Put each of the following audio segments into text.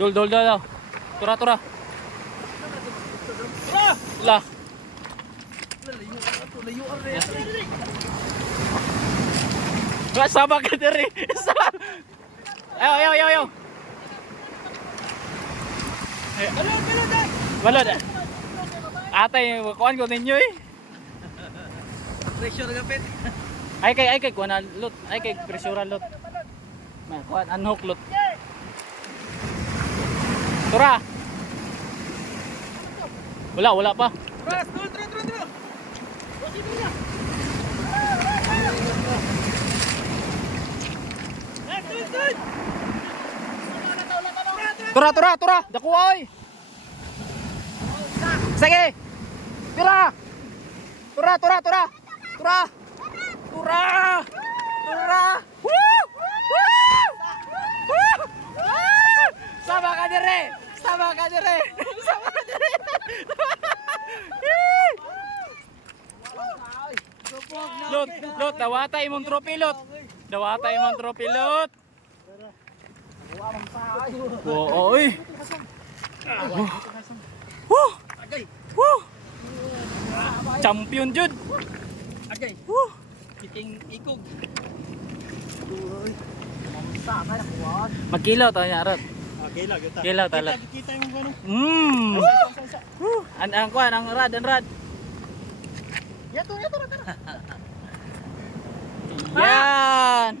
Dol. Tura. Tura. Lah. Sama ka diri. Ayo. Balod. Atay, kuan ko ninyo eh. Pressure gapit. Ay kay kuan na lot. Ay kay pressure lot. Ma kuan unhook lot. Tura. Wala pa. Ras, tul. Tura. Dako oy. Sige. Tura. Sama ka dire. Lot, dawatay mong trophy lot. Oo, oy. Agay. Champion jud. Agay. Kiking ikog. Magkilaw to nya rod. Agay lang kita. Kilaw tala. Kita yung gano. Ang kuan ang rad. Yato. Yan.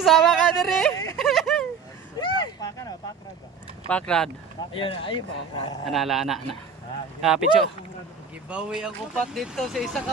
Sama ka dire. Pakrad. Ayun pa. Ana. Kapitso. Giveaway ang upat dito sa isa ka